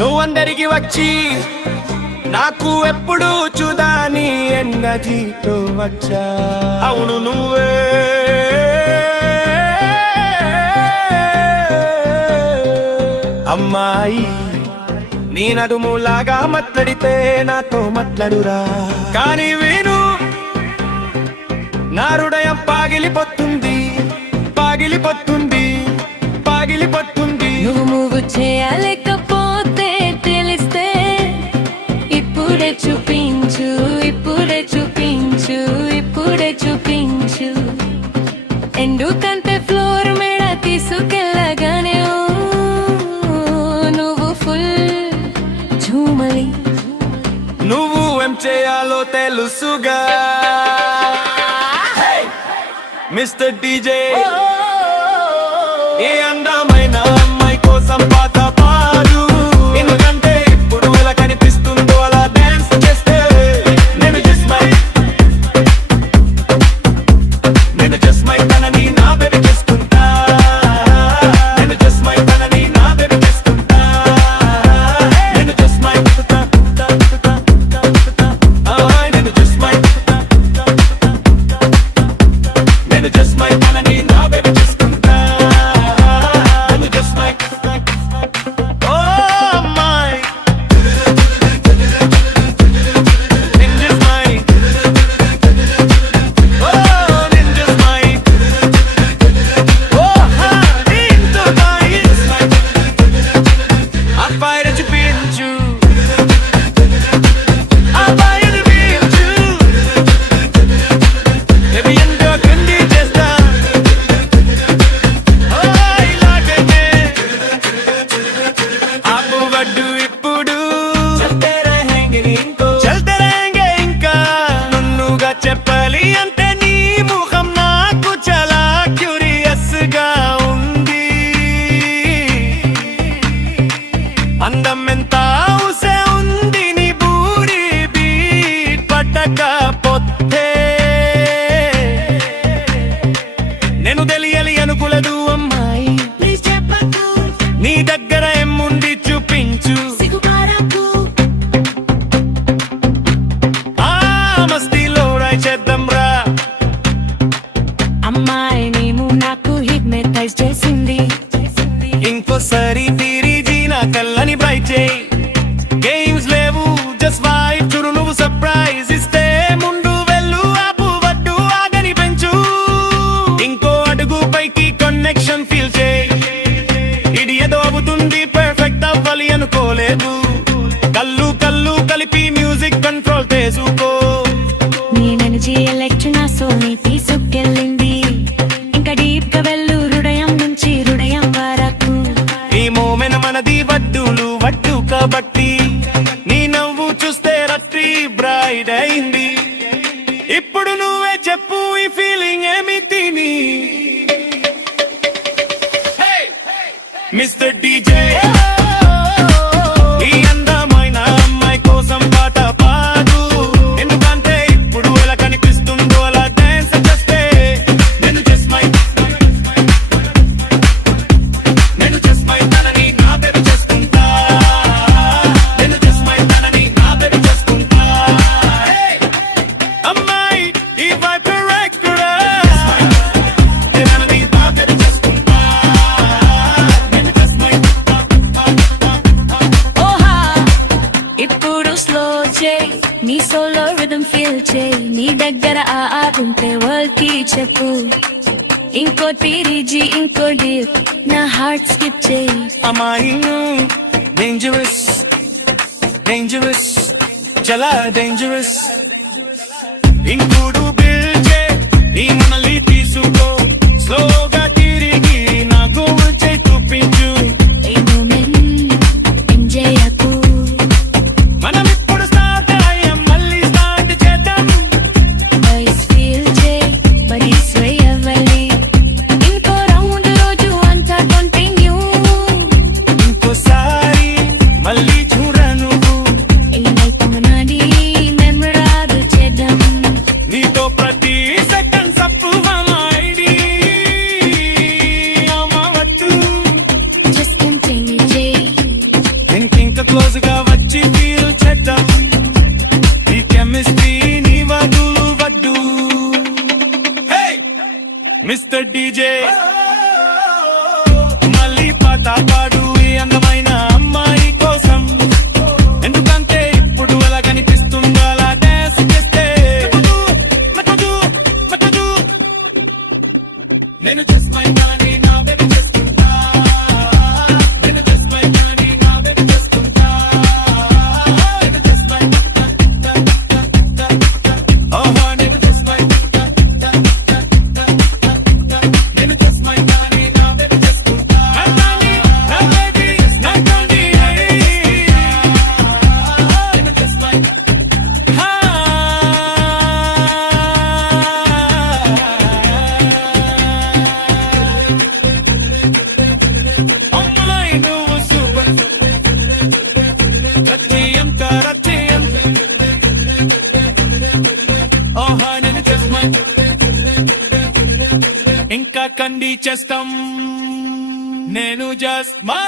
నువ్వందరికి వచ్చి నాకు ఎప్పుడు చూదాని ఎన్నజీతో వచ్చా. అవును నువ్వే అమ్మాయి, నీ నడుములాగా మాట్లాడితే నాతో మాట్లాడురా. కానీ విను, నా హృదయం పగిలిపోతుంది, పగిలిపోతుంది, పగిలిపోతుంది. నువ్వు మూవ్ చేయలేకపోతే తెలిస్తే ఇప్పుడే చూపించు, ఇప్పుడే చూపించు, ఇప్పుడే చూపించు. ఎందుకంటే ఫ్లోర్ మీద తీసుకెళ్ళగానే నువ్వు ఫుల్ ఝూమలి. నువ్వు ఏం చేయాలో తెలుసుగా మిస్టర్ డీజే. ఏ అందమైన అమ్మాయి కోసం పాట పాడు, ఎందుకంటే ఇప్పుడు ఎలా కనిపిస్తుందో అలా డాన్స్ చేస్తే నేను జస్ట్ మై తనని నా బేబీ చేసుకుంటా. నేను జస్ట్ మై తనని నా బేబీ చేసుకుంటా. నేను జస్ట్ మై నేను జస్ట్ మై నేను జస్ట్ మై తనని నా బేబీ చేసుకుంటా. నేను జస్ట్ మై ఓ అమ్మాయి, నేను జస్ట్ మై ఓ నేను జస్ట్ మై ఓ హా ఇంటూ మై అబ్బాయి చూపించు, అబ్బాయి చూపించు. బేబీ ఎంతో కండి చేస్తా ఓ ఇలాగనే ఆపు వడ్డు ఇప్పుడు చల్తే रहेंगे ఇంకా. నున్నుగా చెప్పాలి అంటే నీ ముఖం నాకు చాలా క్యూరియస్ గా ఉంది. అందం ఎంత ఊసే ఉంది నీ బూడి బీట్ పట్టకపోతే నేను తెలియాలి అనుకోలేదు అమ్మాయి. ప్లీజ్ చెప్పకు, నీ దగ్గర ఏముంది చూపించు. ఆ మస్తీలో రాయ్ చేద్దాం రా. అమ్మాయి నీవు నాకు హిప్నటైజ్ చేసింది. ఇంకోసారి తిరిగి నా కళ్ళని బ్రైట్ చేయి. గేమ్స్ లేవు, జస్ట్ వైబ్ చూడు. నువ్వు సర్ప్రైజ్ ఇస్తే ముందు వెళ్ళు, ఆపు వడ్డు ఆగని పెంచు. ఇంకో అడుగు పైకి కనెక్షన్ ఫీల్ చేయి. ఇది ఏదో అవుతుంది, పర్ఫెక్ట్ అవ్వాలి అనుకోలేదు. కళ్ళు కళ్ళు కలిపి మ్యూజిక్ కంట్రోల్ చేసుకో. నీ ఎనర్జీ ఎలక్ట్రిక్ నా సోల్ని తీసుకెళ్ళింది. ఇంకా డీప్ గా వెళ్ళు, హృదయం నుంచి హృదయం వరకు. ఈ మోమెన్ మనది, వడ్డులు వడ్డు కాబట్టి. నీ నవ్వు చూస్తే రాత్రి బ్రైట్ అయింది. ఇప్పుడు నువ్వే చెప్పు, ఈ ఫీలింగ్ ఏమిటి నీ? మిస్టర్ డీజే, ఈ అందమైన అమ్మాయి కోసం పాట పాడు, ఎందుకంటే ఇప్పుడు ఎలా కనిపిస్తుందో అలా డాన్స్ చేస్తే నేను జస్ట్ మై నేను జస్ట్ మై తనని నా బేబీ చేసుకుంటా. నేను జస్ట్ మై తనని నా బేబీ చేసుకుంటా. అమ్మాయి ఈ వైపు ఎక్కడా తనని నా బేబీ చేసుకుంటా. నేను జస్ట్ మై ఓహా ఇప్పుడు స్లో చేయి, నీ సోలో రిథమ్ ఫీల్ చేయి. నీ దగ్గర ఆగుంటే వరల్డ్ కి చెప్పు. ఇంకో తిరిగి ఇంకో డీప్ నా హార్ట్ స్కిప్ చేయి. అమ్మాయి డేంజరస్, డేంజరస్, చాలా డేంజరస్. ఇంకుడు బిల్జే ఈ మనల్ని తీసుకో. స్లోగా తిరిగి నాకు వచ్చే చూపించు. ఏ మూమెంట్ ఎంజాయ్ అకు. మనం ఇప్పుడు స్టార్ట్ అయ్యాం, మళ్ళీ స్టార్ట్ చేద్దాం. బాయ్స్ ఫీల్ చేయి, బడీస్ వేయవ్వాలి. ఇంకో రౌండ్ రోజు అంతా కంటిన్యూ. ఇంకోసారి మళ్ళీ చూడ నువ్వు. ఏ నైట్ నాది మెమరబుల్ చేద్దాం. నీతో ప్రతి సెకండ్ సప్పు ఐడి. మిస్టర్ డీజే మళ్ళీ పాట పాడు ఈ అందమైన అమ్మాయి కోసం ఎందుకంటే ఇప్పుడు ఎలా కనిపిస్తుందో అలా డాన్స్ చేస్తే మటదు, మటదు. నేను just my body, నా baby చేసుకుంటా. నేను just my body, నా baby చేసుకుంటా. నేను just my ఓహో నేను just my నేను just my body, నా baby చేసుకుంటా. నా baby, నా బాడీ, నేను just my అమ్మాయి నువ్వు సూపర్ రచ్చయంత ఓహో నేను just my ఇంకా కండి చేస్తాం నేను just my